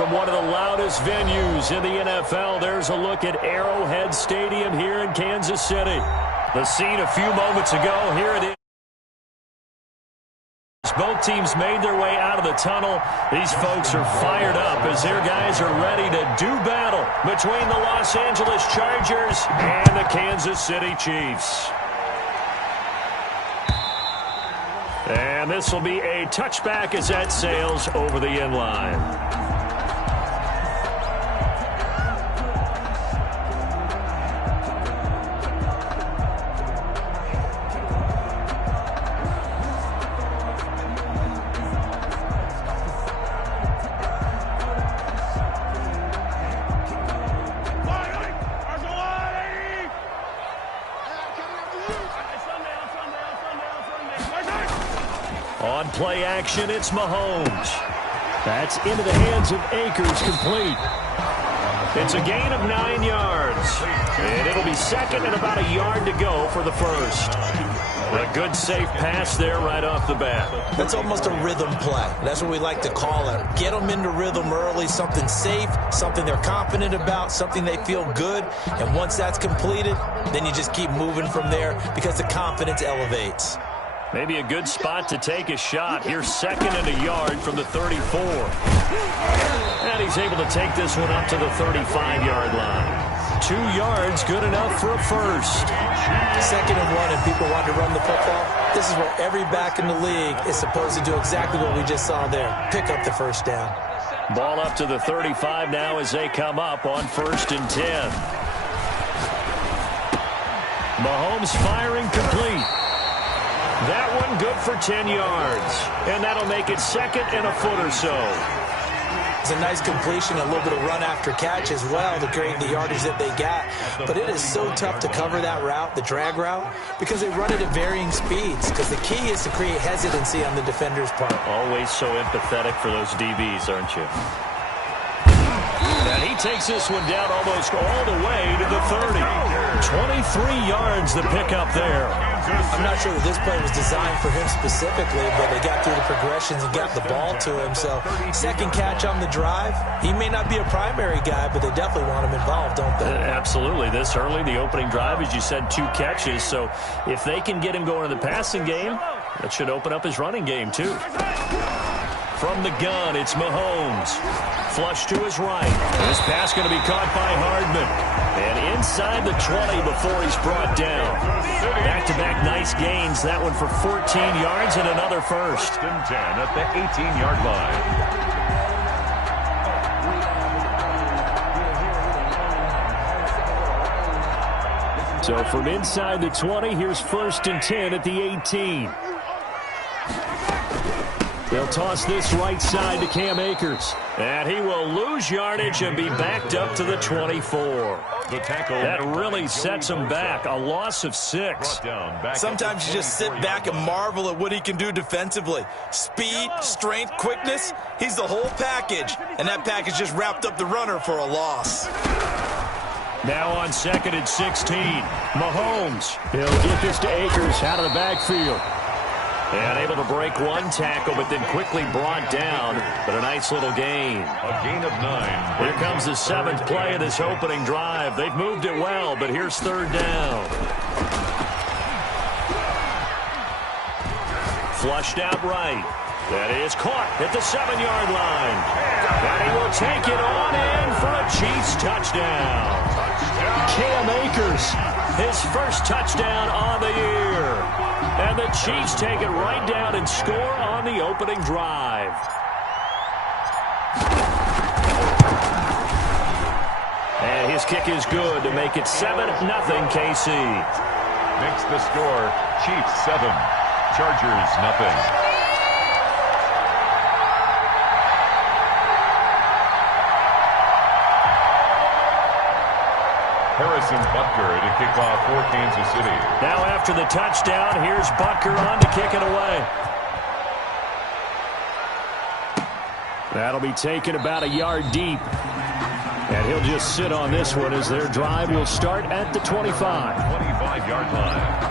from one of the loudest venues in the NFL. There's a look at Arrowhead Stadium here in Kansas City. The scene a few moments ago. Here it is. Both teams made their way out of the tunnel. These folks are fired up as their guys are ready to do battle between the Los Angeles Chargers and the Kansas City Chiefs. And this will be a touchback as that sails over the end line. On play action, it's Mahomes. That's into the hands of Akers, complete. It's a gain of 9 yards. And it'll be second and about a yard to go for the first. A good, safe pass there right off the bat. That's almost a rhythm play. That's what we like to call it. Get them into rhythm early, something safe, something they're confident about, something they feel good. And once that's completed, then you just keep moving from there because the confidence elevates. Maybe a good spot to take a shot. Here's second and a yard from the 34. And he's able to take this one up to the 35-yard line. 2 yards, good enough for a first. Second and 1, and people want to run the football. This is where every back in the league is supposed to do exactly what we just saw there. Pick up the first down. Ball up to the 35 now as they come up on 1st and 10. Mahomes firing complete. That one good for 10 yards. And that'll make it second and a foot or so. It's a nice completion, a little bit of run after catch as well to create the yardage that they got. But it is so tough to cover that route, the drag route, because they run it at varying speeds. Because the key is to create hesitancy on the defender's part. Always so empathetic for those DBs, aren't you? And he takes this one down almost all the way to the 30. 23 yards the pickup there. I'm not sure that this play was designed for him specifically, but they got through the progressions and got the ball to him. So second catch on the drive. He may not be a primary guy, but they definitely want him involved, don't they? Absolutely. This early, the opening drive, as you said, 2 catches. So if they can get him going in the passing game, that should open up his running game too. From the gun, it's Mahomes. Flush to his right. This pass going to be caught by Hardman. And inside the 20 before he's brought down. Back-to-back nice gains. That one for 14 yards and another first. 1st and 10 at the 18-yard line. So from inside the 20, here's 1st and 10 at the 18. They'll toss this right side to Cam Akers. And he will lose yardage and be backed up to the 24. That really sets him back. A loss of 6. Sometimes you just sit back and marvel at what he can do defensively. Speed, strength, quickness. He's the whole package. And that package just wrapped up the runner for a loss. Now on 2nd and 16. Mahomes. He'll get this to Akers out of the backfield. And able to break 1 tackle, but then quickly brought down. But a nice little gain. A gain of 9. Here comes the 7th play of this opening drive. They've moved it well, but here's 3rd down. Flushed out right. That is caught at the 7-yard line. And he will take it on in for a Chiefs touchdown. Cam Akers, his first touchdown on the year. And the Chiefs take it right down and score on the opening drive. And his kick is good to make it 7-0 KC. Makes the score Chiefs 7, Chargers nothing. Harrison Butker to kick off for Kansas City. Now after the touchdown, here's Butker on to kick it away. That'll be taken about a yard deep. And he'll just sit on this one as their drive will start at the 25. 25-yard line.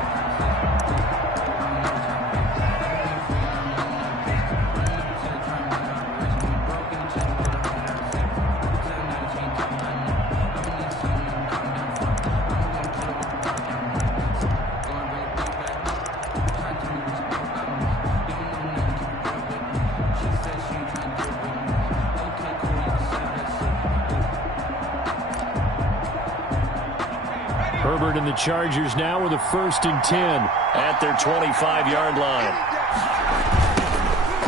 and the Chargers now with a 1st and 10 at their 25-yard line.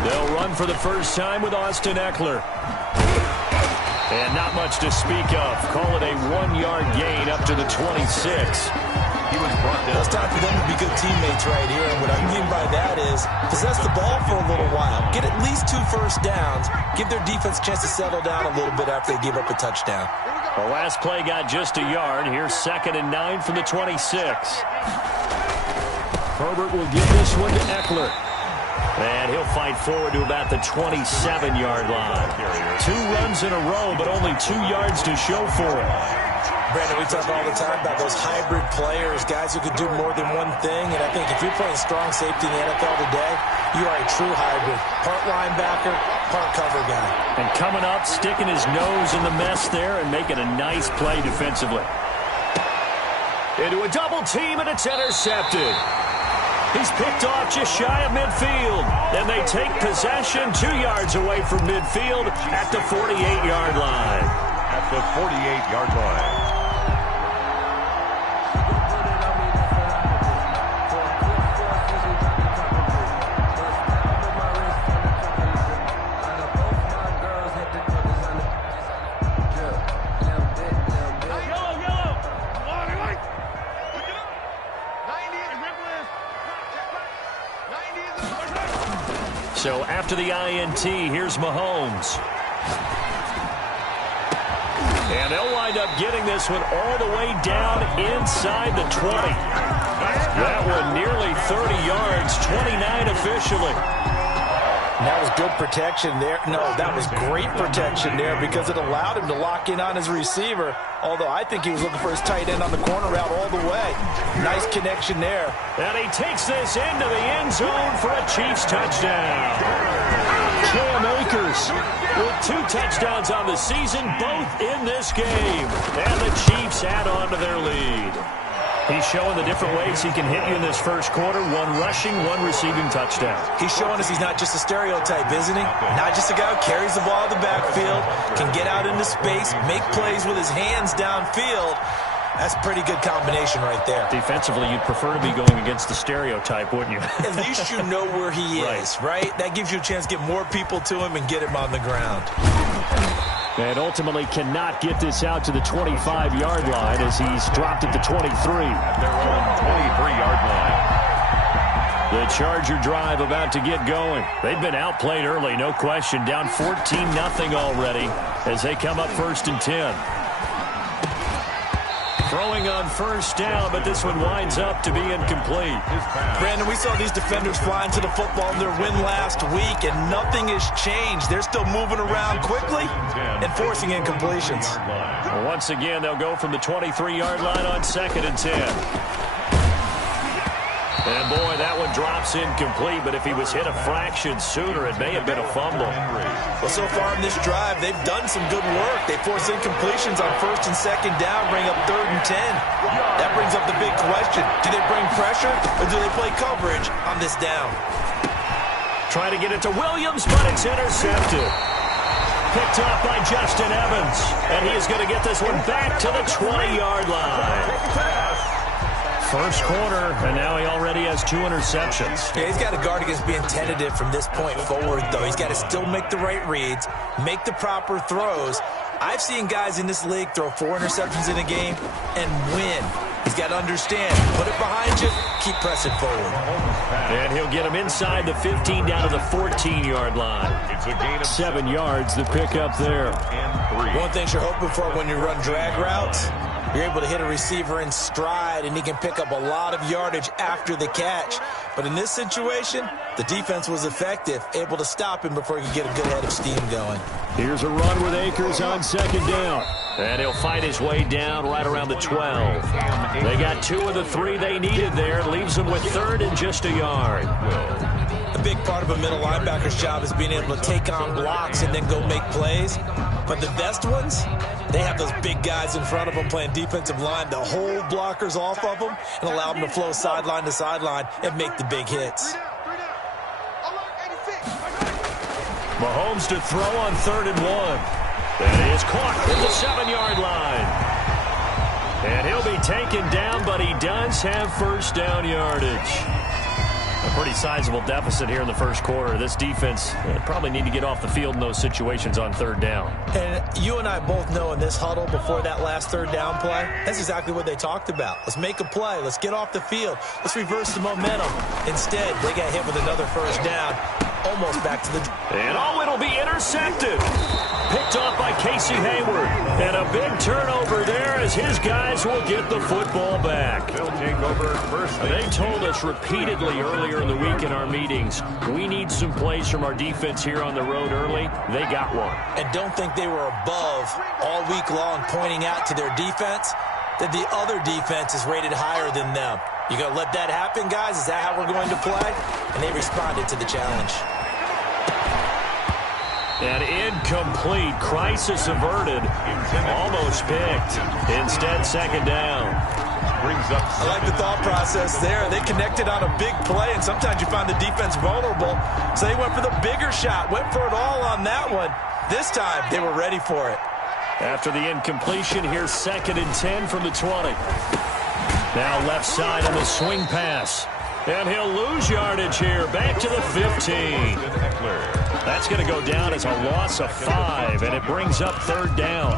They'll run for the first time with Austin Eckler. And not much to speak of. Call it a 1-yard gain up to the 26. He was brought down. It's time for them to be good teammates right here. And what I mean by that is possess the ball for a little while. Get at least 2 first downs. Give their defense a chance to settle down a little bit after they give up a touchdown. The last play got just a yard. Here's 2nd and 9 from the 26. Herbert will give this one to Eckler. And he'll fight forward to about the 27-yard line. 2 runs in a row, but only 2 yards to show for it. Brandon, we talk all the time about those hybrid players, guys who could do more than one thing. And I think if you're playing strong safety in the NFL today, you are a true hybrid. Part linebacker, part cover guy. And coming up, sticking his nose in the mess there and making a nice play defensively. Into a double team, and it's intercepted. He's picked off just shy of midfield. And they take possession 2 yards away from midfield at the 48-yard line. At the 48-yard line. So after the INT, here's Mahomes. And they'll wind up getting this one all the way down inside the 20. That one nearly 30 yards, 29 officially. And that was good protection there. No, that was great protection there because it allowed him to lock in on his receiver, although I think he was looking for his tight end on the corner route all the way. Nice connection there. And he takes this into the end zone for a Chiefs touchdown. Cam Akers with 2 touchdowns on the season, both in this game. And the Chiefs add on to their lead. He's showing the different ways he can hit you in this first quarter. 1 rushing, 1 receiving touchdown. He's showing us he's not just a stereotype, isn't he? Not just a guy who carries the ball in the backfield, can get out into space, make plays with his hands downfield. That's a pretty good combination right there. Defensively, you'd prefer to be going against the stereotype, wouldn't you? At least you know where he is, right? That gives you a chance to get more people to him and get him on the ground. And ultimately cannot get this out to the 25-yard line as he's dropped at the 23. At their own 23-yard line. The Charger drive about to get going. They've been outplayed early, no question. Down 14-0 already as they come up 1st and 10. Throwing on first down, but this one winds up to be incomplete. Brandon, we saw these defenders flying to the football in their win last week, and nothing has changed. They're still moving around quickly and forcing incompletions. Well, once again, they'll go from the 23-yard line on 2nd and 10. And, boy, that one drops incomplete, but if he was hit a fraction sooner, it may have been a fumble. Well, so far in this drive, they've done some good work. They force incompletions on 1st and 2nd down, bring up 3rd and 10. That brings up the big question. Do they bring pressure, or do they play coverage on this down? Trying to get it to Williams, but it's intercepted. Picked off by Justin Evans, and he is going to get this one back to the 20-yard line. First quarter, and now he already has 2 interceptions. Yeah, he's got to guard against being tentative from this point forward, though. He's got to still make the right reads, make the proper throws. I've seen guys in this league throw 4 interceptions in a game and win. He's got to understand, put it behind you, keep pressing forward. And he'll get him inside the 15 down to the 14-yard line. It's a gain of 7 yards, the pickup there. And 3. One thing you're hoping for when you run drag routes, you're able to hit a receiver in stride, and he can pick up a lot of yardage after the catch. But in this situation, the defense was effective, able to stop him before he could get a good head of steam going. Here's a run with Akers on 2nd down. And he'll fight his way down right around the 12. They got 2 of the 3 they needed there. Leaves them with 3rd and just a yard. A big part of a middle linebacker's job is being able to take on blocks and then go make plays. But the best ones, they have those big guys in front of them playing defensive line to hold blockers off of them and allow them to flow sideline to sideline and make the big hits. Mahomes to throw on 3rd and 1. And he is caught at the 7-yard line. And he'll be taken down, but he does have first down yardage. A pretty sizable deficit here in the first quarter. This defense probably need to get off the field in those situations on third down. And you and I both know in this huddle before that last third down play, that's exactly what they talked about. Let's make a play. Let's get off the field. Let's reverse the momentum. Instead, they got hit with another first down, almost back to the... And it'll be intercepted. Picked off by Casey Hayward. And a big turnover there as his guys will get the football back. They'll take over first. They told us repeatedly earlier in the week in our meetings, we need some plays from our defense here on the road early. They got one. And don't think they were above all week long pointing out to their defense that the other defense is rated higher than them. You going to let that happen, guys? Is that how we're going to play? And they responded to the challenge. An incomplete, crisis averted, almost picked. Instead, second down. Brings up. I like the thought process there. They connected on a big play, and sometimes you find the defense vulnerable. So they went for the bigger shot, went for it all on that one. This time, they were ready for it. After the incompletion, here's 2nd and 10 from the 20. Now left side on the swing pass. And he'll lose yardage here, back to the 15. That's going to go down as a loss of 5, and it brings up third down.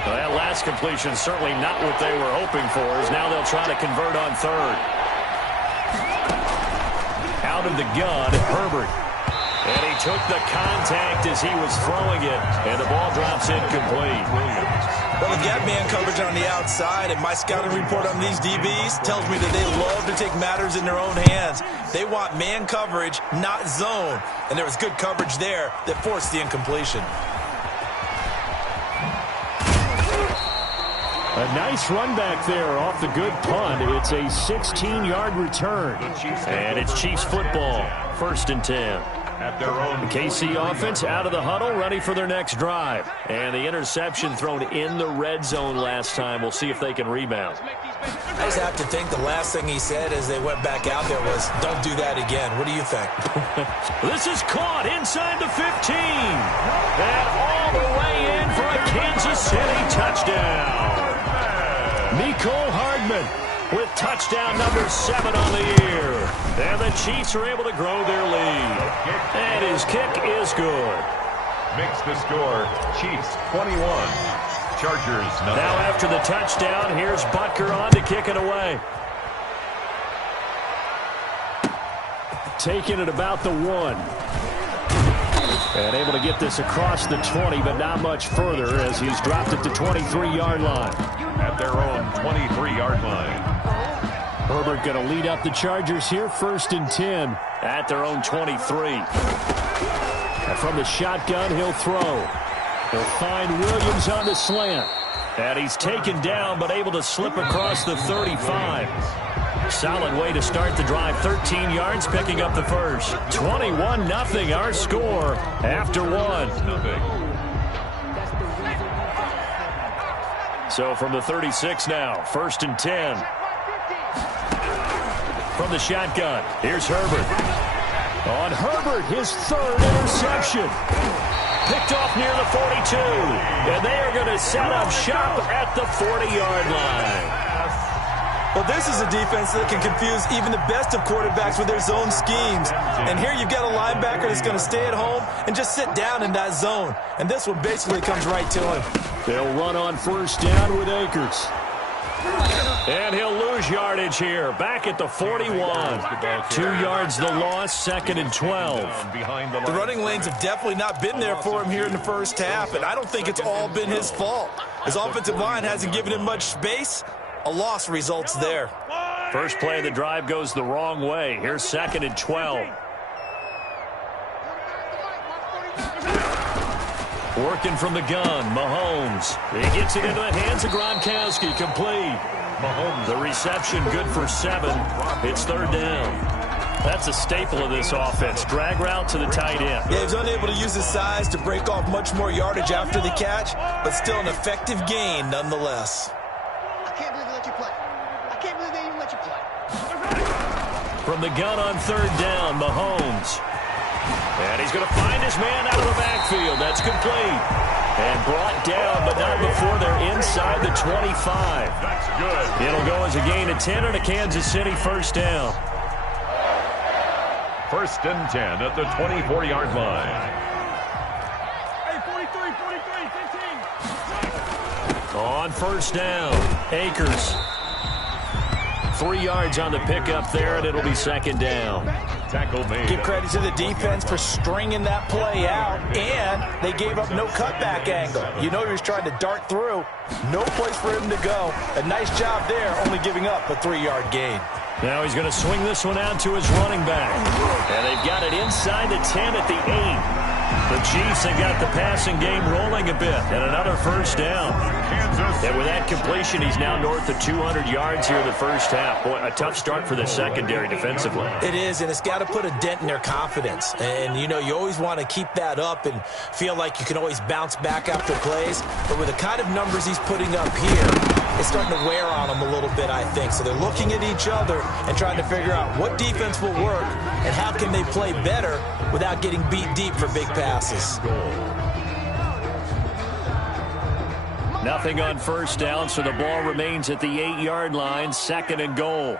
Well, that last completion certainly not what they were hoping for, as now they'll try to convert on third. Out of the gun, Herbert. And he took the contact as he was throwing it, and the ball drops incomplete. Well, they've got man coverage on the outside, and my scouting report on these DBs tells me that they love to take matters in their own hands. They want man coverage, not zone. And there was good coverage there that forced the incompletion. A nice run back there off the good punt. It's a 16-yard return. And it's Chiefs football, 1st and 10. At their own KC offense out of the huddle, ready for their next drive. And the interception thrown in the red zone last time. We'll see if they can rebound. I just have to think the last thing he said as they went back out there was, don't do that again. What do you think? This is caught inside the 15. And all the way in for a Kansas City touchdown. Mecole Hardman with touchdown number 7 on the year. And the Chiefs are able to grow their lead. And his kick is good. makes the score Chiefs 21, Chargers nothing. Now after the touchdown, here's Butker on to kick it away. Taking it about the 1. And able to get this across the 20, but not much further as he's dropped it to 23-yard line. At their own 23-yard line. Herbert going to lead up the Chargers here, 1st and 10 at their own 23. And from the shotgun, he'll throw. He'll find Williams on the slant. And he's taken down, but able to slip across the 35. Solid way to start the drive. 13 yards, picking up the first. 21-0 our score after 1. So from the 36 now, 1st and 10. From the shotgun, here's Herbert. On Herbert, his 3rd interception. Picked off near the 42. And they are going to set up shop at the 40-yard line. Well, this is a defense that can confuse even the best of quarterbacks with their zone schemes. And here you've got a linebacker that's going to stay at home and just sit down in that zone. And this one basically comes right to him. They'll run on 1st down with Akers. And he'll lose yardage here. Back at the 41. 2 yards the loss, 2nd and 12. The running lanes have definitely not been there for him here in the first half. And I don't think it's all been his fault. His offensive line hasn't given him much space. A loss results there. First play of the drive goes the wrong way. Here's 2nd and 12. Working from the gun, Mahomes. He gets it into the hands of Gronkowski, complete. Mahomes, the reception good for 7. It's 3rd down. That's a staple of this offense. Drag route to the tight end. Yeah, he's unable to use his size to break off much more yardage after the catch, but still an effective gain nonetheless. From the gun on 3rd down, Mahomes. And he's going to find his man out of the backfield. That's complete. And brought down, but not before they're inside the 25. That's good. It'll go as a gain of 10 and a Kansas City first down. First and 10 at the 24-yard line. Hey, 43, 15. On first down, Akers. 3 yards on the pickup there, and it'll be second down. Tackle made. Give credit to the defense for stringing that play out, and they gave up no cutback angle. You know he was trying to dart through. No place for him to go. A nice job there, only giving up a 3-yard gain. Now he's going to swing this one out to his running back. And they've got it inside the 10 at the 8. The Chiefs have got the passing game rolling a bit, and another first down. And with that completion, he's now north of 200 yards here in the first half. Boy, a tough start for the secondary defensively. It is, and it's got to put a dent in their confidence. And, you know, you always want to keep that up and feel like you can always bounce back after plays. But with the kind of numbers he's putting up here, it's starting to wear on them a little bit, I think. So they're looking at each other and trying to figure out what defense will work and how can they play better without getting beat deep for big passes. Nothing on first down, so the ball remains at the 8-yard line, second and goal.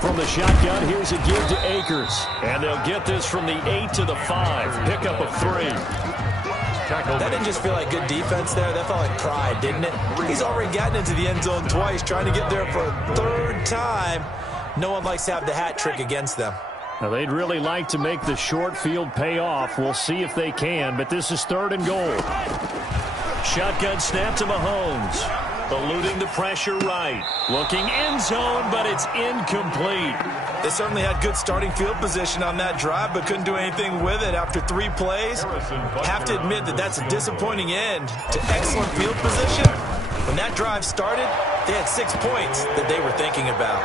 From the shotgun, here's a give to Akers. And they'll get this from the 8 to the 5. Pickup of 3. That didn't just feel like good defense there. That felt like pride, didn't it? He's already gotten into the end zone twice, trying to get there for a 3rd time. No one likes to have the hat trick against them. Now, they'd really like to make the short field pay off. We'll see if they can, but this is 3rd and goal. Shotgun snap to Mahomes. Eluding the pressure right. Looking end zone, but it's incomplete. They certainly had good starting field position on that drive, but couldn't do anything with it after 3 plays. Have to admit that that's a disappointing end to excellent field position. When that drive started, they had 6 points that they were thinking about.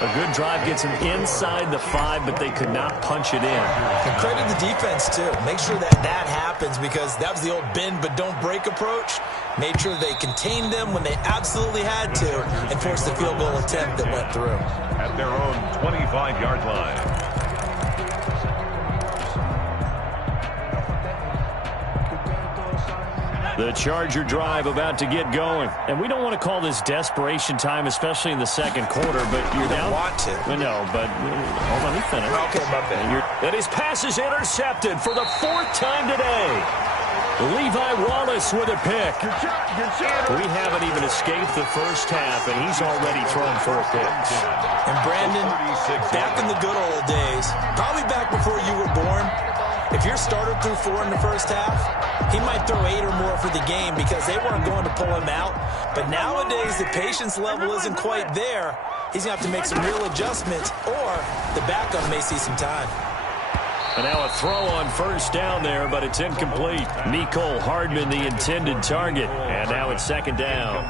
A good drive gets them inside the 5, but they could not punch it in. And credit the defense, too. Make sure that happens, because that was the old bend but don't break approach. Made sure they contained them when they absolutely had to and forced the field goal attempt that went through. At their own 25-yard line. The Charger drive about to get going. And we don't want to call this desperation time, especially in the second quarter, but you're down. Want to. No, but hold on, let me finish. Okay, my bad. And his pass is intercepted for the 4th time today. Levi Wallace with a pick. We haven't even escaped the first half, and he's already thrown 4 picks. And Brandon, back in the good old days, probably back before you were born, if your starter threw 4 in the first half, he might throw 8 or more for the game because they weren't going to pull him out. But nowadays, the patience level isn't quite there. He's going to have to make some real adjustments, or the backup may see some time. And now a throw on first down there, but it's incomplete. Mecole Hardman, the intended target. And now it's second down.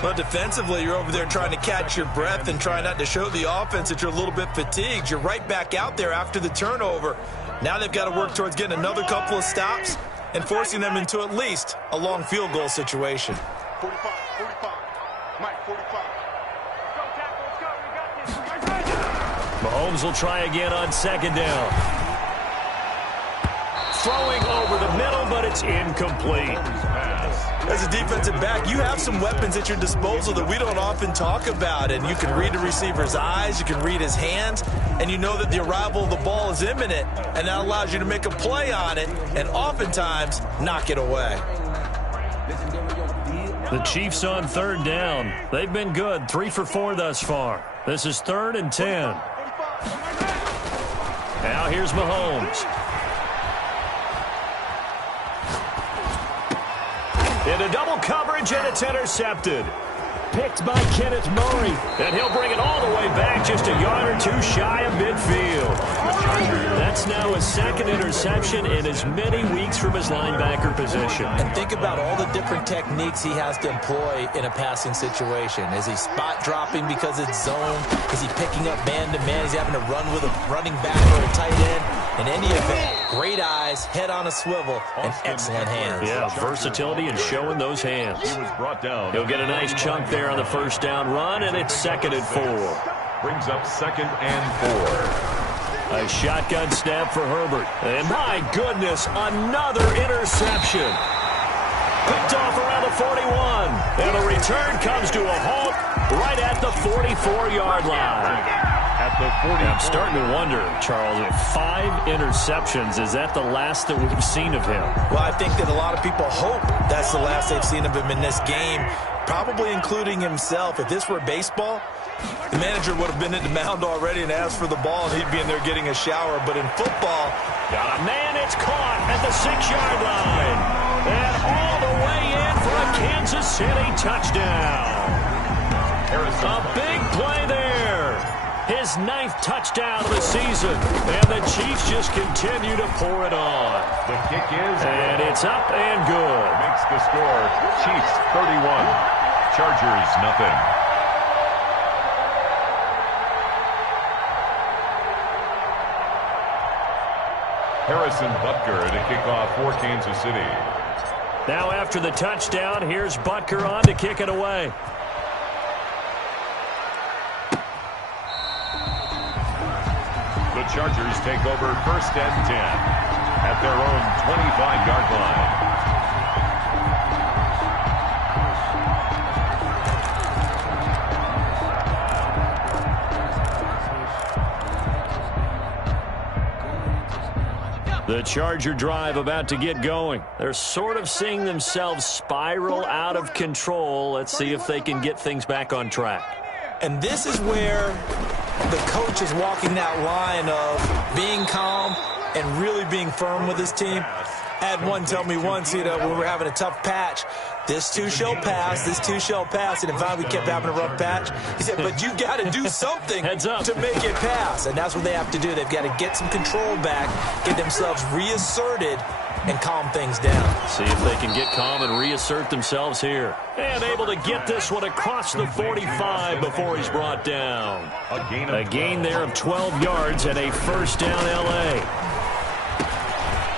But defensively, you're over there trying to catch your breath and try not to show the offense that you're a little bit fatigued. You're right back out there after the turnover. Now they've got to work towards getting another couple of stops and forcing them into at least a long field goal situation. 45. Mike, 45. Go, tackle, let's go. We got this. Mahomes will try again on second down. Throwing over the middle, but it's incomplete. As a defensive back, you have some weapons at your disposal that we don't often talk about. And you can read the receiver's eyes, you can read his hands, and you know that the arrival of the ball is imminent. And that allows you to make a play on it and oftentimes knock it away. The Chiefs on 3rd down. They've been good, 3 for 4 thus far. This is 3rd and 10. Now here's Mahomes. Into double coverage, and it's intercepted. Picked by Kenneth Murray. And he'll bring it all the way back just a yard or 2 shy of midfield. That's now his 2nd interception in as many weeks from his linebacker position. And think about all the different techniques he has to employ in a passing situation. Is he spot dropping because it's zone? Is he picking up man-to-man? Is he having to run with a running back or a tight end? In any event, great eyes, head on a swivel, and excellent hands. Yeah, versatility and showing those hands. He was brought down. He'll get a nice chunk there on the first down run, and it's 2nd and 4. Brings up 2nd and 4. A shotgun snap for Herbert. And my goodness, another interception. Picked off around the 41. And the return comes to a halt right at the 44-yard line. At the 40. I'm starting to wonder, Charles, if 5 interceptions, is that the last that we've seen of him? Well, I think that a lot of people hope that's the last they've seen of him in this game, probably including himself. If this were baseball, the manager would have been at the mound already and asked for the ball, and he'd be in there getting a shower. But in football, got a man, it's caught at the 6-yard line. And all the way in for a Kansas City touchdown. A big play there. His 9th touchdown of the season. And the Chiefs just continue to pour it on. The kick is and it's up and good. Makes the score Chiefs 31, Chargers nothing. Harrison Butker to kick off for Kansas City. Now after the touchdown, here's Butker on to kick it away. The Chargers take over 1st and 10 at their own 25-yard line. The Charger drive about to get going. They're sort of seeing themselves spiral out of control. Let's see if they can get things back on track. And this is where the coach is walking that line of being calm and really being firm with his team. I had one tell me once, when we were having a tough patch, this too shall pass, this too shall pass. And finally we kept having a rough patch. He said, but you've got to do something to make it pass. And that's what they have to do. They've got to get some control back, get themselves reasserted, and calm things down. See if they can get calm and reassert themselves here. And able to get this one across the 45 before he's brought down. A gain there of 12 yards and a 1st down L.A.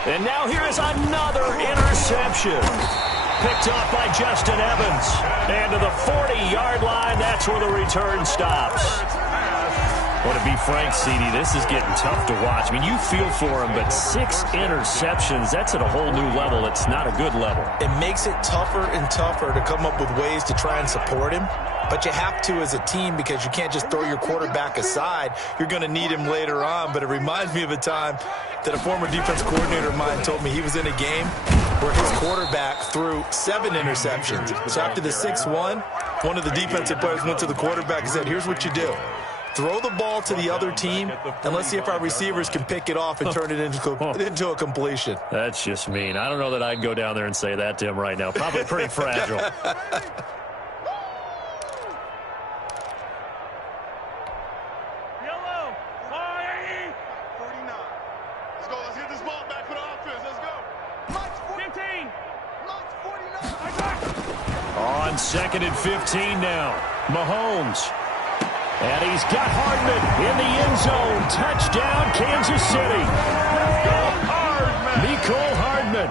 And now here is another interception. Picked off by Justin Evans. And to the 40-yard line, that's where the return stops. Well, to be frank, CD, this is getting tough to watch. I mean, you feel for him, but 6 interceptions, that's at a whole new level. It's not a good level. It makes it tougher and tougher to come up with ways to try and support him. But you have to as a team because you can't just throw your quarterback aside. You're going to need him later on. But it reminds me of a time that a former defense coordinator of mine told me he was in a game where his quarterback threw 7 interceptions. So after the 6-1, one of the defensive players went to the quarterback and said, here's what you do. Throw the ball to the other team, and let's see if our receivers can pick it off and turn it into a completion. That's just mean. I don't know that I'd go down there and say that to him right now. Probably pretty fragile. On 2nd and 15 now. Mahomes. And he's got Hardman in the end zone. Touchdown, Kansas City. Mecole Hardman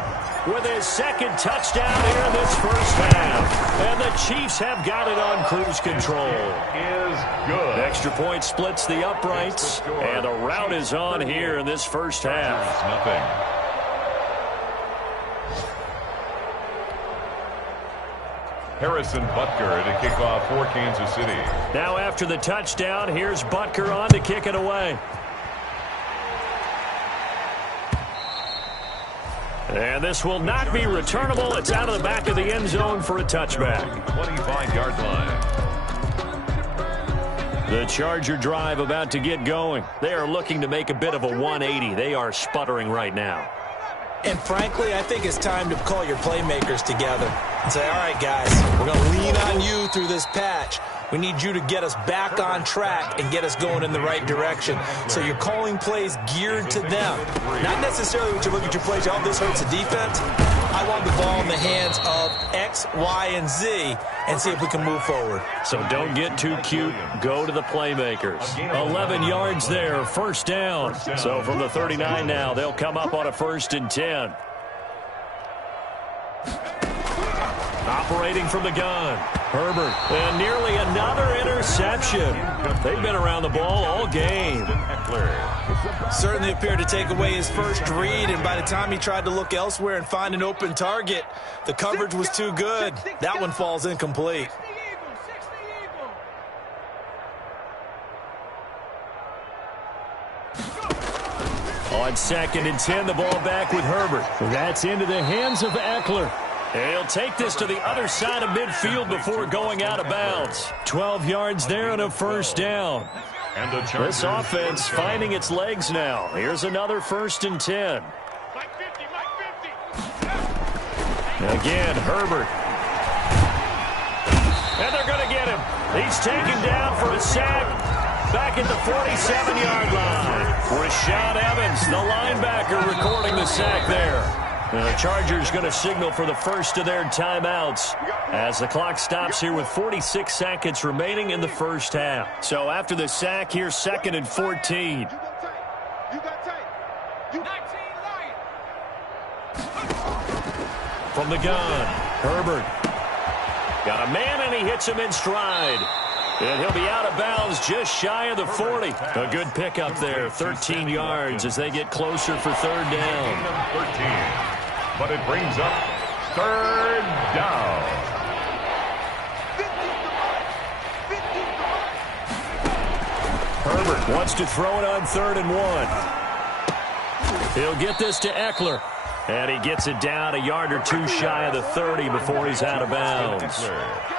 with his 2nd touchdown here in this 1st half. And the Chiefs have got it on cruise control. Is good. Extra point splits the uprights. And the route is on here in this 1st half. Nothing. Harrison Butker to kick off for Kansas City. Now after the touchdown, here's Butker on to kick it away. And this will not be returnable. It's out of the back of the end zone for a touchback. 25-yard line. The Charger drive about to get going. They are looking to make a bit of a 180. They are sputtering right now. And frankly, I think it's time to call your playmakers together and say, all right, guys, we're going to lean on you through this patch. We need you to get us back on track and get us going in the right direction. So you're calling plays geared to them. Not necessarily when you look at your plays, oh, this hurts the defense. I want the ball in the hands of X, Y, and Z and see if we can move forward. So don't get too cute. Go to the playmakers. 11 yards there, 1st down. So from the 39 now, they'll come up on a 1st and 10. Operating from the gun, Herbert. And nearly another interception. They've been around the ball all game. Certainly appeared to take away his first read, and by the time he tried to look elsewhere and find an open target, the coverage was too good. That one falls incomplete. On 2nd and 10, the ball back with Herbert. That's into the hands of Eckler. He'll take this to the other side of midfield before going out of bounds. 12 yards there and a first down. And this offense finding its legs now. Here's another 1st and 10. Again, Herbert. And they're going to get him. He's taken down for a sack. Back at the 47-yard line. Rashad Evans, the linebacker, recording the sack there. The Chargers going to signal for the first of their timeouts as the clock stops here with 46 seconds remaining in the first half. So after the sack, here's 2nd and 14. From the gun, Herbert. Got a man, and he hits him in stride. And he'll be out of bounds just shy of the 40. A good pickup there, 13 yards as they get closer for 3rd down. 13. But it brings up 3rd down. Herbert wants to throw it on 3rd and 1. He'll get this to Eckler. And he gets it down a yard or two shy of the 30 before he's out of bounds.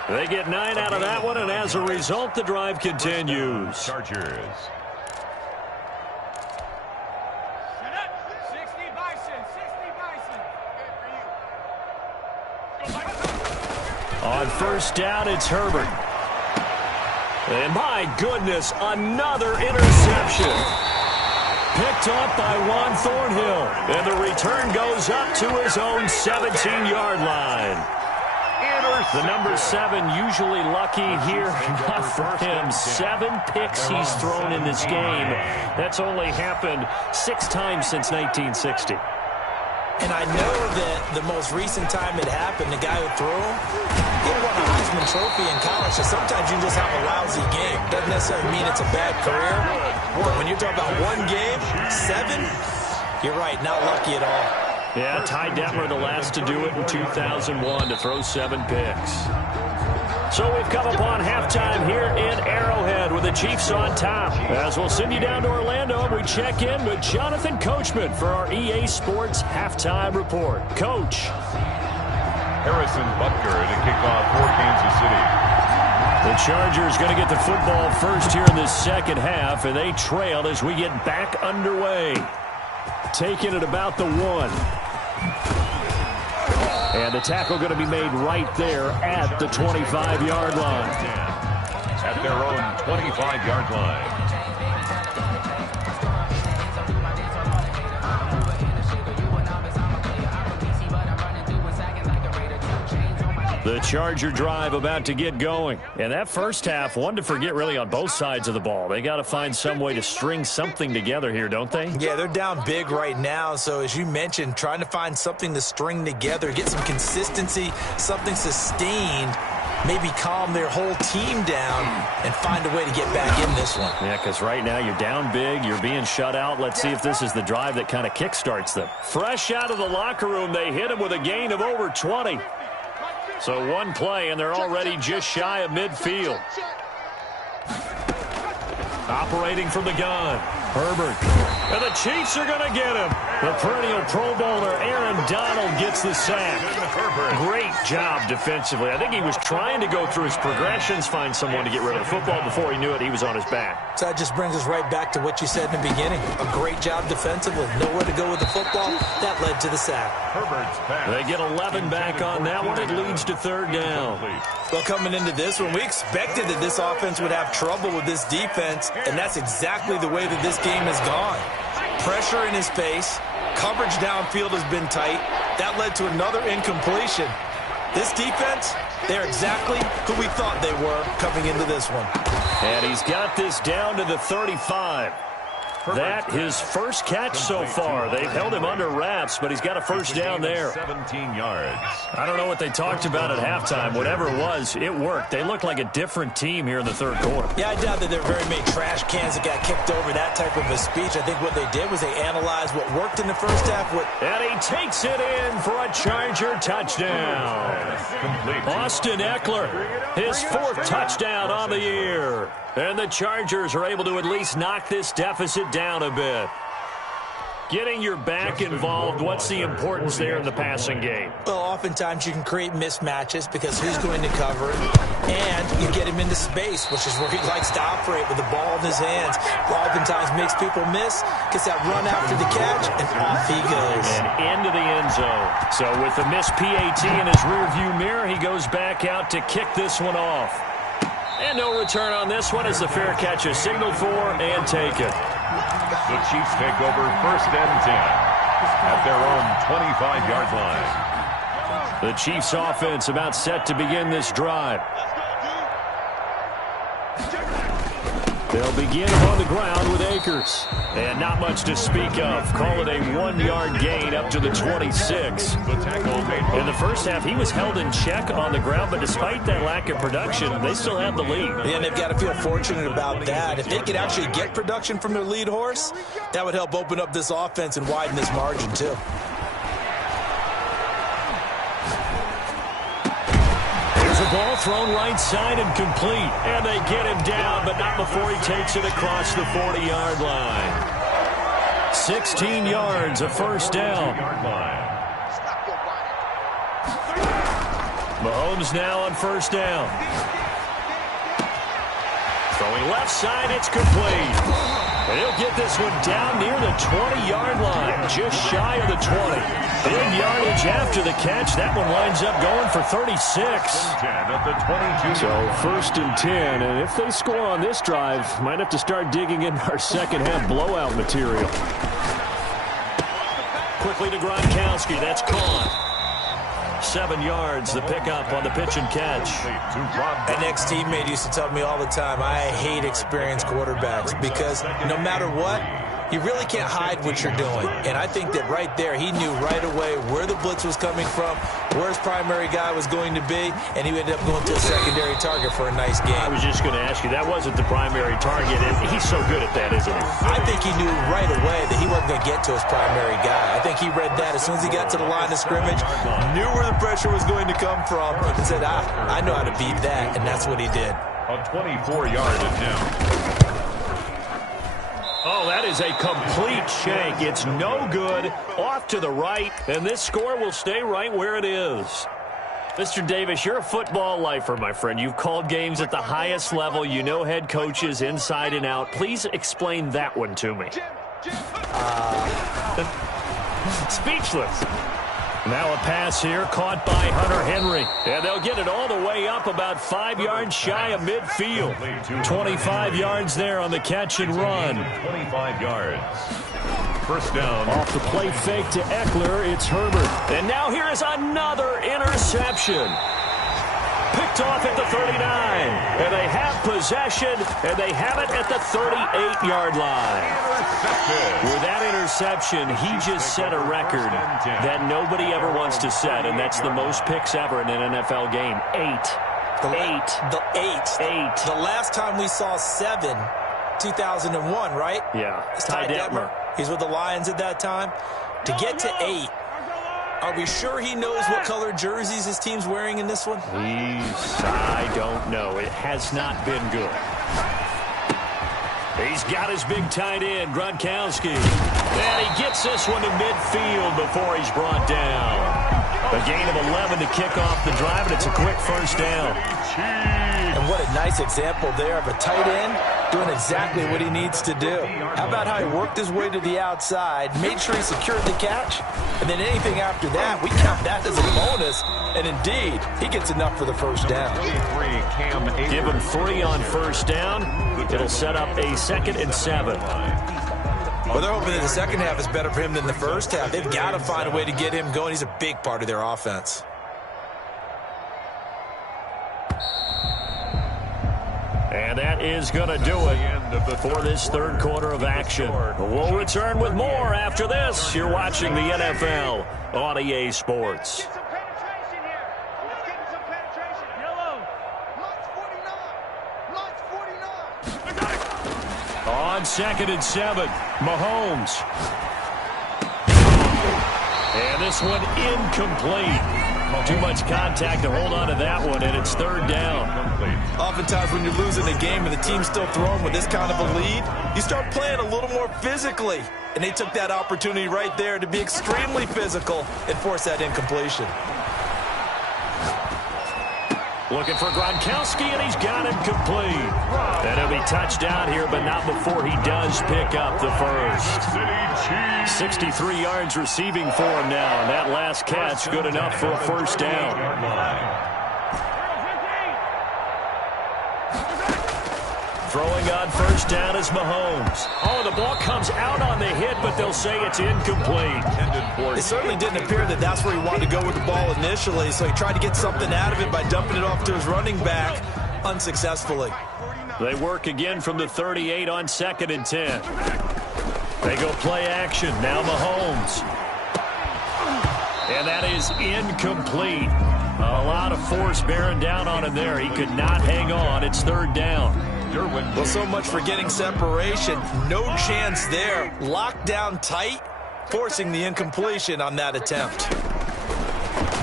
They get 9 out of that one, and as a result, the drive continues. Chargers. On 1st down, it's Herbert. And my goodness, another interception. Picked up by Juan Thornhill. And the return goes up to his own 17-yard line. The number 7 usually lucky here. Not for him. 7 picks he's thrown in this game. That's only happened 6 times since 1960. And I know that the most recent time it happened, the guy who threw him, he won a Heisman Trophy in college. So sometimes you just have a lousy game. Doesn't necessarily mean it's a bad career. But when you're talking about one game, 7, you're right, not lucky at all. Yeah, Ty Detmer, the last to do it in 2001, to throw 7 picks. So we've come upon halftime here in Arrowhead with the Chiefs on top. As we'll send you down to Orlando, and we check in with Jonathan Coachman for our EA Sports Halftime Report. Coach. Harrison Butker to kick off for Kansas City. The Chargers going to get the football first here in this second half, and they trail as we get back underway. Taking it about the 1. And the tackle going to be made right there at the 25-yard line. At their own 25-yard line. The Charger drive about to get going. And that first half, one to forget really on both sides of the ball. They got to find some way to string something together here, don't they? Yeah, they're down big right now. So as you mentioned, trying to find something to string together, get some consistency, something sustained, maybe calm their whole team down and find a way to get back in this one. Yeah, because right now you're down big, you're being shut out. Let's see if this is the drive that kind of kickstarts them. Fresh out of the locker room, they hit him with a gain of over 20. So one play, and they're already just shy of midfield. Operating from the gun, Herbert. And the Chiefs are going to get him. The perennial Pro Bowler Aaron Donald gets the sack. Great job defensively. I think he was trying to go through his progressions, find someone to get rid of the football. Before he knew it, he was on his back. So that just brings us right back to what you said in the beginning. A great job defensively. Nowhere to go with the football. That led to the sack. Herbert's pass. They get 11 back on that one. It leads to 3rd down. Well, coming into this one, we expected that this offense would have trouble with this defense, and that's exactly the way that this game has gone. Pressure in his face. Coverage downfield has been tight. That led to another incompletion. This defense, they're exactly who we thought they were coming into this one. And he's got this down to the 35. that his first catch so far. They've held him under wraps, but he's got a first down there. 17 yards. I don't know what they talked about at halftime. Whatever it was, it worked. They look like a different team here in the third quarter. Yeah, I doubt that there were very many trash cans that got kicked over, that type of a speech. I think what they did was they analyzed what worked in the first half. And he takes it in for a Charger touchdown. Austin Eckler, his fourth touchdown on the year. And the Chargers are able to at least knock this deficit down a bit. Getting your back involved, what's the importance there in the passing game? Well, oftentimes you can create mismatches because who's going to cover it, and you get him into space, which is where he likes to operate with the ball in his hands. Oftentimes makes people miss, gets that run after the catch, and off he goes. And into the end zone. So with the missed PAT in his rearview mirror, he goes back out to kick this one off. And no return on this one as the fair catch is signaled for and taken. The Chiefs take over first and 10 at their own 25-yard line. The Chiefs offense about set to begin this drive. They'll begin on the ground with Akers. And not much to speak of. Call it a 1-yard gain up to the 26. In the first half, he was held in check on the ground, but despite that lack of production, they still have the lead. And they've got to feel fortunate about that. If they could actually get production from their lead horse, that would help open up this offense and widen this margin, too. The ball thrown right side and complete. And they get him down, but not before he takes it across the 40-yard line. 16 yards, a first down. Mahomes now on first down. Throwing left side, it's complete. And he'll get this one down near the 20-yard line, just shy of the 20. Big yardage after the catch. That one winds up going for 36. So first and 10, and if they score on this drive, might have to start digging in our second half blowout material. Quickly to Gronkowski. That's caught. 7 yards, the pickup on the pitch and catch. An ex-teammate used to tell me all the time, I hate experienced quarterbacks because no matter what, you really can't hide what you're doing. And I think that right there, he knew right away where the blitz was coming from, where his primary guy was going to be, and he ended up going to a secondary target for a nice game. I was just going to ask you, that wasn't the primary target, and he's so good at that, isn't he? I think he knew right away that he wasn't going to get to his primary guy. I think he read that as soon as he got to the line of scrimmage, knew where the pressure was going to come from, and said, I know how to beat that, and that's what he did. A 24-yard attempt. Oh, that is a complete shank. It's no good. Off to the right, and this score will stay right where it is. Mr. Davis, you're a football lifer, my friend. You've called games at the highest level. You know head coaches inside and out. Please explain that one to me. Speechless. Now a pass here caught by Hunter Henry. And they'll get it all the way up about 5 yards shy of midfield. 25 yards there on the catch and run. 25 yards. First down. Off the play fake to Eckler, it's Herbert. And now here is another interception. Picked off at the 39. And they have possession, and they have it at the 38-yard line. With that interception, he just set a record that nobody ever wants to set, and that's the most picks ever in an NFL game. 8. The last time we saw 7, 2001, right? Yeah. It's Ty Detmer. He's with the Lions at that time. To get to 8, are we sure he knows what color jerseys his team's wearing in this one? I don't know. It has not been good. He's got his big tight end, Gronkowski. And he gets this one to midfield before he's brought down. A gain of 11 to kick off the drive, and it's a quick first down. And what a nice example there of a tight end doing exactly what he needs to do. How about how he worked his way to the outside, made sure he secured the catch, and then anything after that, we count that as a bonus. And indeed, he gets enough for the first down. Give him 3 on first down. It'll set up a 2nd and 7. Well, they're hoping that the second half is better for him than the first half. They've got to find a way to get him going. He's a big part of their offense. And that is going to do it for this third quarter of action. We'll return with more after this. You're watching the NFL on EA Sports. On 2nd and 7, Mahomes. And this one incomplete. Too much contact to hold on to that one, and it's third down. Oftentimes when you're losing a game and the team's still throwing with this kind of a lead, you start playing a little more physically. And they took that opportunity right there to be extremely physical and force that incompletion. Looking for Gronkowski, and he's got him complete. And he'll be touched out here, but not before he does pick up the first. 63 yards receiving for him now, and that last catch good enough for a first down. Throwing on first down is Mahomes. Oh, the ball comes out on the hit, but they'll say it's incomplete. It certainly didn't appear that that's where he wanted to go with the ball initially, so he tried to get something out of it by dumping it off to his running back unsuccessfully. They work again from the 38 on 2nd and 10. They go play action. Now Mahomes. And that is incomplete. A lot of force bearing down on him there. He could not hang on. It's third down. Well, so much for getting separation. No chance there. Locked down tight, forcing the incompletion on that attempt.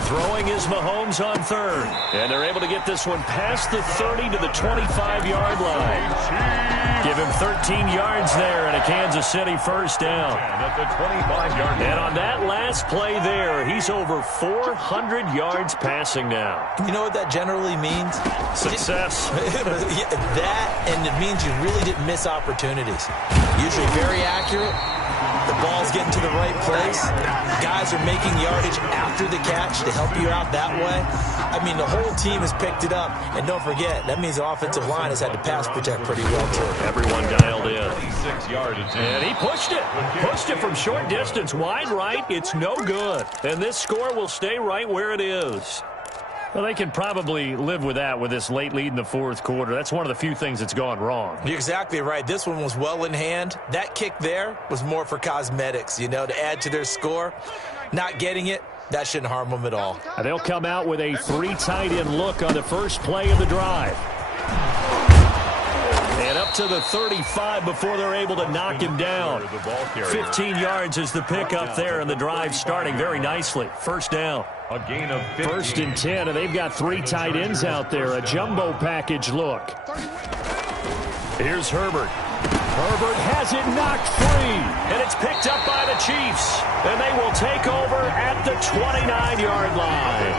Throwing is Mahomes on third. And they're able to get this one past the 30 to the 25-yard line. Give him 13 yards there and a Kansas City first down. And on that last play there, he's over 400 yards passing now. You know what that generally means? Success. That, and it means you really didn't miss opportunities. Usually very accurate. The ball's getting to the right place. Guys are making yardage after the catch to help you out that way. I mean, the whole team has picked it up. And don't forget, that means the offensive line has had to pass protect pretty well, too. Everyone dialed in. And he pushed it. Pushed it from short distance. Wide right. It's no good. And this score will stay right where it is. Well, they can probably live with that with this late lead in the fourth quarter. That's one of the few things that's gone wrong. You're exactly right. This one was well in hand. That kick there was more for cosmetics, you know, to add to their score. Not getting it, that shouldn't harm them at all. They'll come out with a 3 tight end look on the first play of the drive. And up to the 35 before they're able to knock him down. 15 yards is the pickup there, and the drive starting very nicely. First down. A gain of 15. First and 10, and they've got 3 tight ends out there. A jumbo package look. Here's Herbert. Herbert has it knocked free, and it's picked up by the Chiefs. And they will take over at the 29-yard line.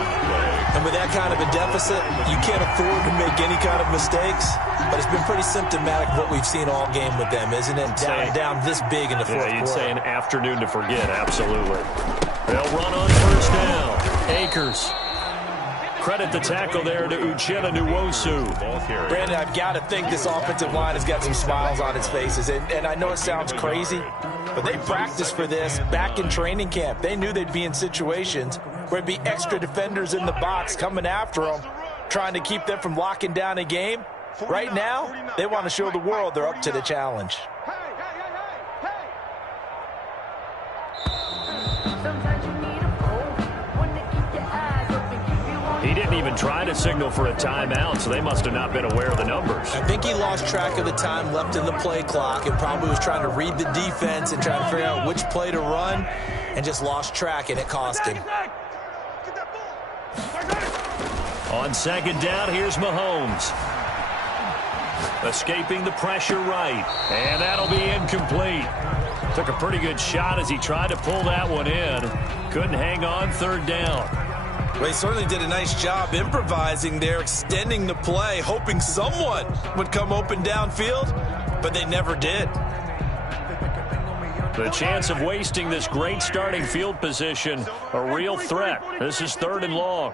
And with that kind of a deficit, you can't afford to make any kind of mistakes. But it's been pretty symptomatic of what we've seen all game with them, isn't it? Down this big in the fourth quarter. You'd say an afternoon to forget, absolutely. They'll run on first down. Akers. Credit the tackle there to Uchenna Nwosu. Brandon, I've got to think this offensive line has got some smiles on its faces. And I know it sounds crazy, but they practiced for this back in training camp. They knew they'd be in situations where there'd be extra defenders in the box coming after them, trying to keep them from locking down a game. Right now, they want to show the world they're up to the challenge. He didn't even try to signal for a timeout, so they must have not been aware of the numbers. I think he lost track of the time left in the play clock and probably was trying to read the defense and trying to figure out which play to run and just lost track, and it cost him. On second down, here's Mahomes. Escaping the pressure right, and that'll be incomplete. Took a pretty good shot as he tried to pull that one in. Couldn't hang on, third down. Well, he certainly did a nice job improvising there, extending the play, hoping someone would come open downfield, but they never did. The chance of wasting this great starting field position, a real threat. This is third and long.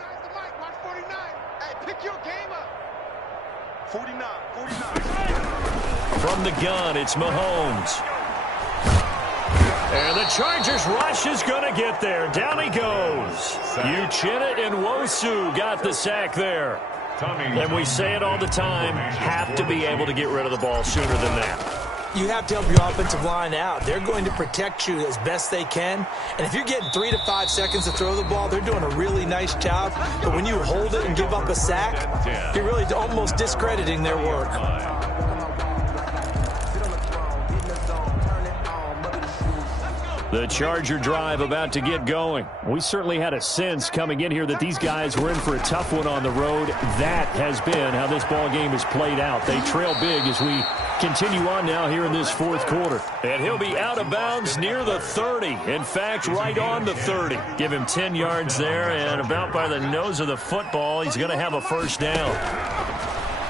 From the gun, it's Mahomes. And the Chargers rush is going to get there. Down he goes. Uchenna Nwosu got the sack there. And we say it all the time, have to be able to get rid of the ball sooner than that. You have to help your offensive line out. They're going to protect you as best they can. And if you're getting 3 to 5 seconds to throw the ball, they're doing a really nice job. But when you hold it and give up a sack, you're really almost discrediting their work. The Charger drive about to get going. We certainly had a sense coming in here that these guys were in for a tough one on the road. That has been how this ball game has played out. They trail big as we continue on now here in this fourth quarter. And he'll be out of bounds near the 30. In fact, right on the 30. Give him 10 yards there, and about by the nose of the football, he's going to have a first down.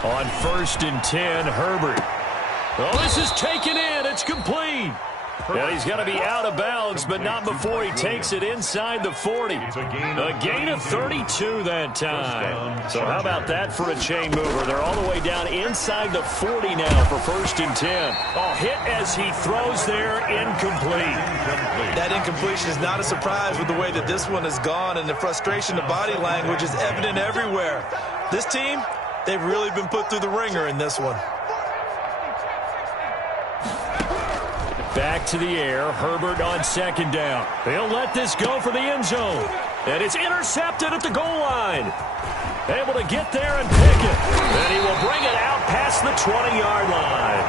On 1st and 10, Herbert. Oh, this is taken in. It's complete. And he's going to be out of bounds, but not before he takes it inside the 40. A gain of 32 that time. So how about that for a chain mover? They're all the way down inside the 40 now for 1st and 10. Oh, hit as he throws there, incomplete. That incompletion is not a surprise with the way that this one has gone, and the frustration, the body language is evident everywhere. This team, they've really been put through the ringer in this one. Back to the air, Herbert on 2nd down. He'll let this go for the end zone. And it's intercepted at the goal line. Able to get there and pick it. And he will bring it out past the 20-yard line.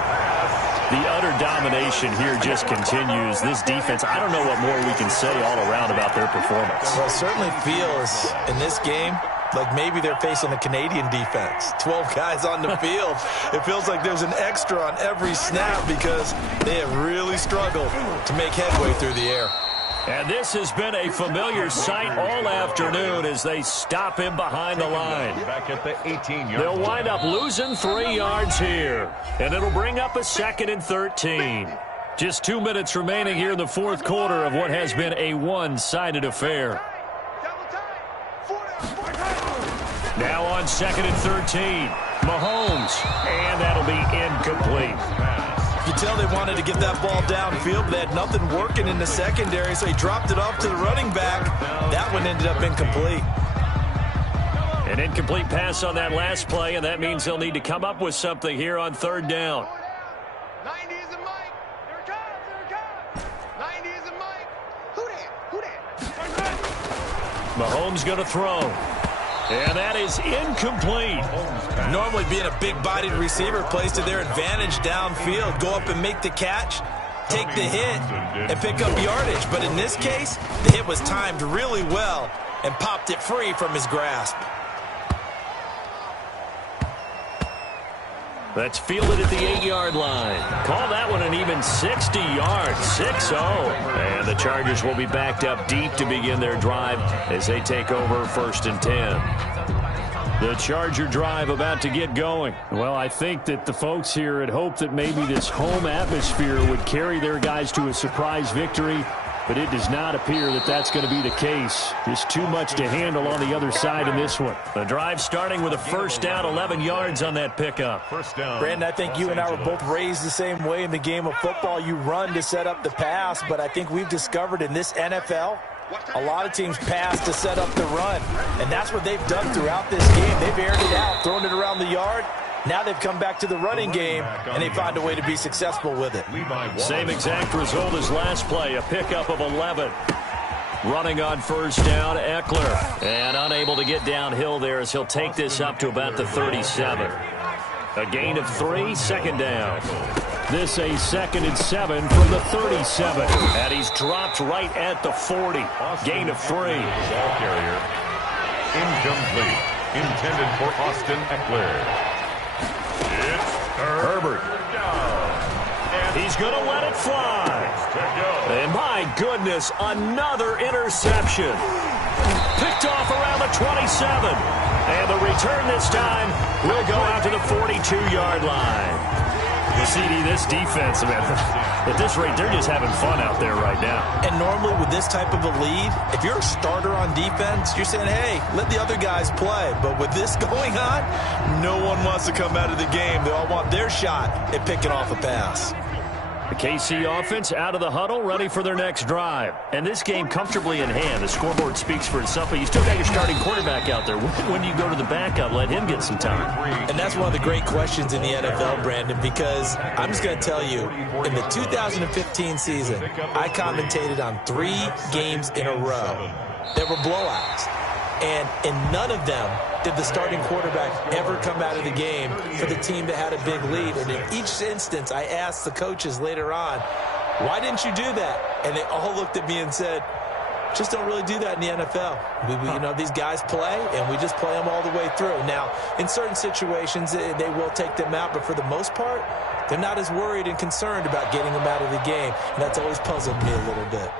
The utter domination here just continues. This defense, I don't know what more we can say all around about their performance. Well, it certainly feels in this game like maybe they're facing a Canadian defense. 12 guys on the field. It feels like there's an extra on every snap because they have really struggled to make headway through the air. And this has been a familiar sight all afternoon as they stop him behind the line. Back at the 18-yard They'll wind up losing 3 yards here. And it'll bring up a 2nd and 13. Just 2 minutes remaining here in the fourth quarter of what has been a one-sided affair. Now on 2nd and 13, Mahomes, and that'll be incomplete. You tell they wanted to get that ball downfield, but they had nothing working in the secondary, so he dropped it off to the running back. That one ended up incomplete. An incomplete pass on that last play, and that means they'll need to come up with something here on 3rd down. 90 is a Mike. Here it comes. Here it comes. 90 is a Mike. Who that? Mahomes going to throw. And that is incomplete. Normally being a big-bodied receiver plays to their advantage downfield. Go up and make the catch, take the hit, and pick up yardage. But in this case, the hit was timed really well and popped it free from his grasp. That's fielded at the 8-yard line. Call that one an even 60 yards, 6-0. And the Chargers will be backed up deep to begin their drive as they take over 1st and 10. The Charger drive about to get going. Well, I think that the folks here had hoped that maybe this home atmosphere would carry their guys to a surprise victory, but it does not appear that that's going to be the case. Just too much to handle on the other side in this one. The drive starting with a 1st down, 11 yards on that pickup. First down. Brandon, I think you and I were both raised the same way in the game of football. You run to set up the pass, but I think we've discovered in this NFL, a lot of teams pass to set up the run, and that's what they've done throughout this game. They've aired it out, thrown it around the yard. Now they've come back to the running game, and they find a way to be successful with it. Same exact result as last play, a pickup of 11. Running on 1st down, Eckler. And unable to get downhill there as he'll take this up to about the 37. A gain of 3, 2nd down. This a 2nd and 7 from the 37. And he's dropped right at the 40. Gain of 3. Ball carrier. Incomplete. Intended for Austin Eckler. It's Herbert. He's going to let it fly. And my goodness, another interception. Picked off around the 27. And the return this time will go out to the 42-yard line. You see, this defense, man, at this rate, they're just having fun out there right now. And normally with this type of a lead, if you're a starter on defense, you're saying, hey, let the other guys play. But with this going on, no one wants to come out of the game. They all want their shot at picking off a pass. The KC offense out of the huddle, ready for their next drive. And this game comfortably in hand. The scoreboard speaks for itself, but you still got your starting quarterback out there. When you go to the backup, let him get some time. And that's one of the great questions in the NFL, Brandon, because I'm just going to tell you, in the 2015 season, I commentated on 3 games in a row that were blowouts. And in none of them did the starting quarterback ever come out of the game for the team that had a big lead. And in each instance, I asked the coaches later on, why didn't you do that? And they all looked at me and said, just don't really do that in the NFL. You know, these guys play, and we just play them all the way through. Now, in certain situations, they will take them out, but for the most part, they're not as worried and concerned about getting them out of the game. And that's always puzzled me a little bit.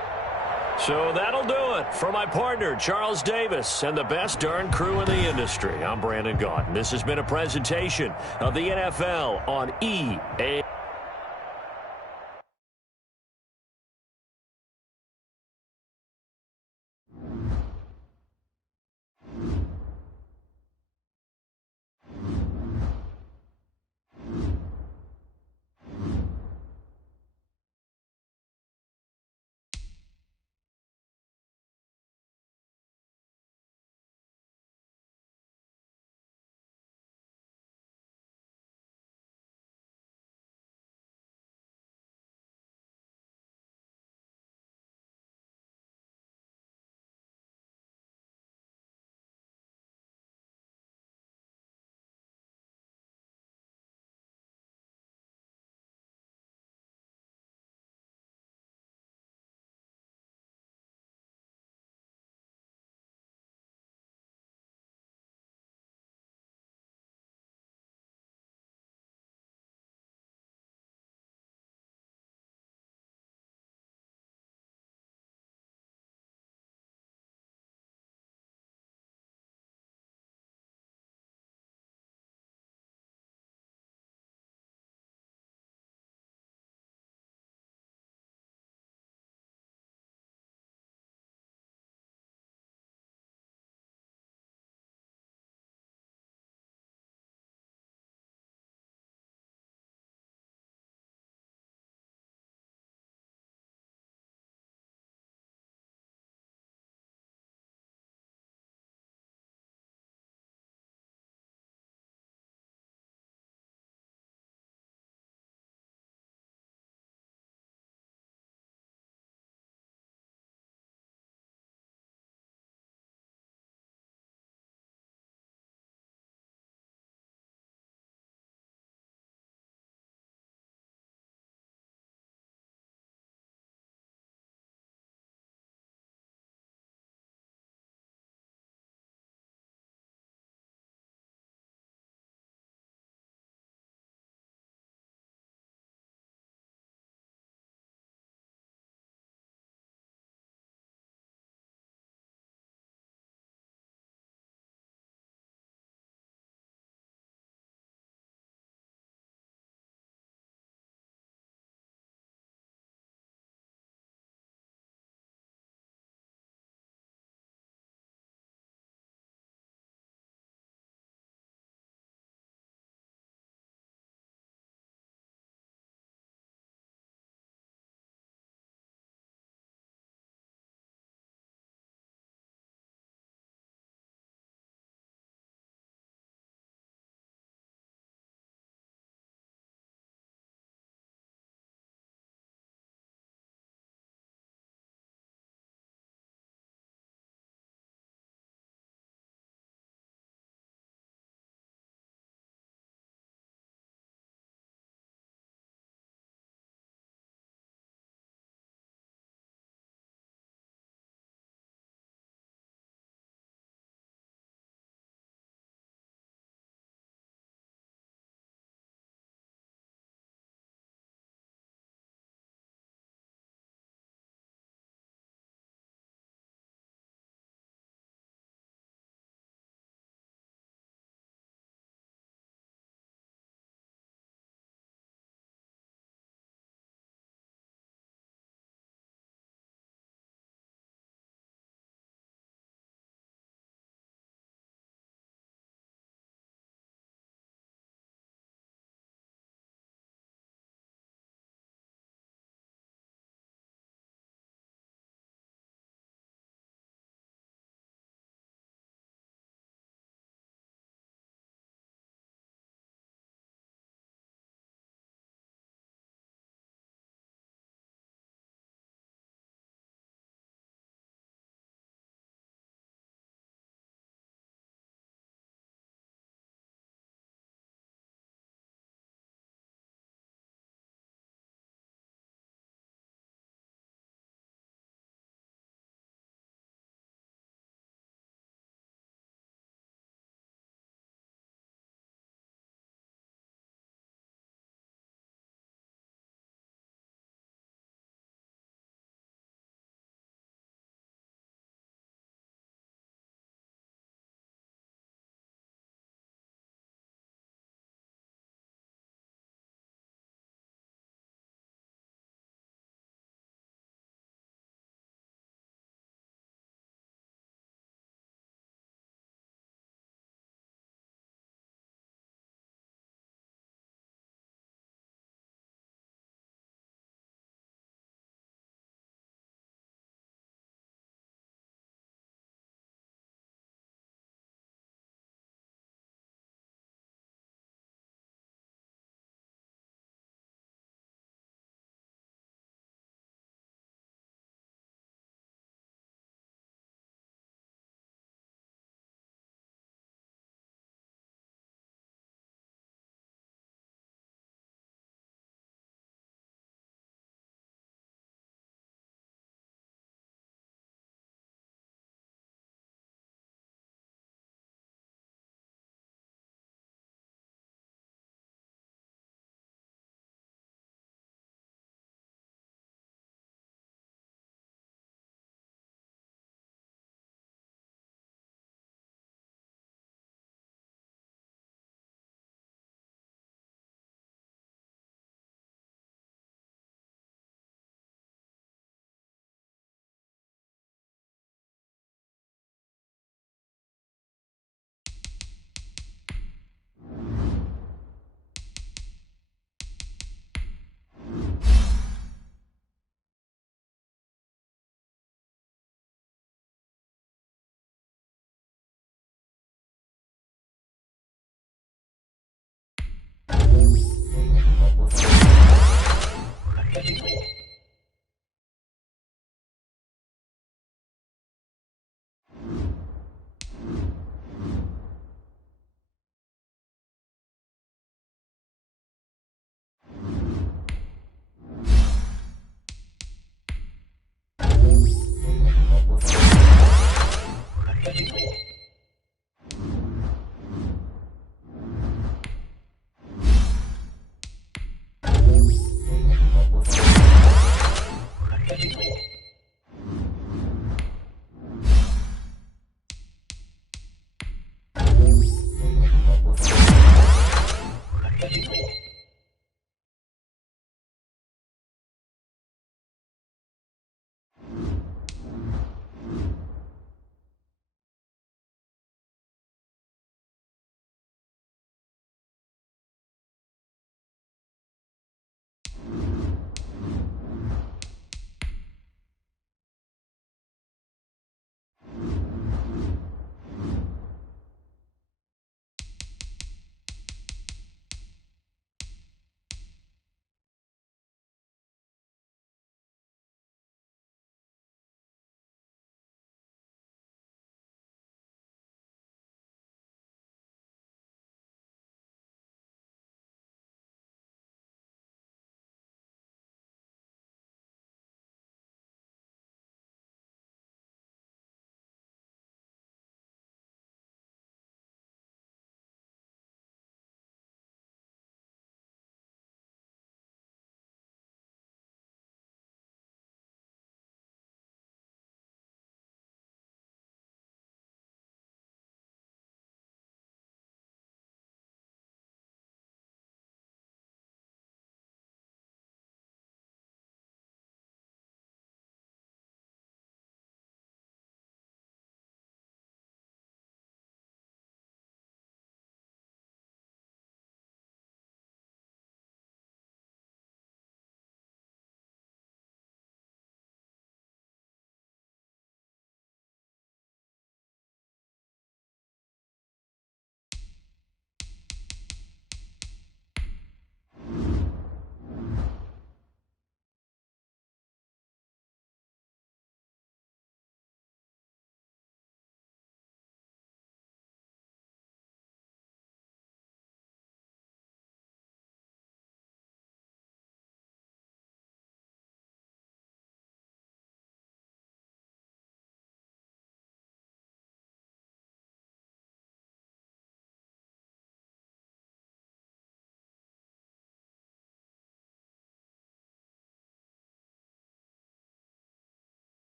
So that'll do it for my partner, Charles Davis, and the best darn crew in the industry. I'm Brandon Gaudin. This has been a presentation of the NFL on EA.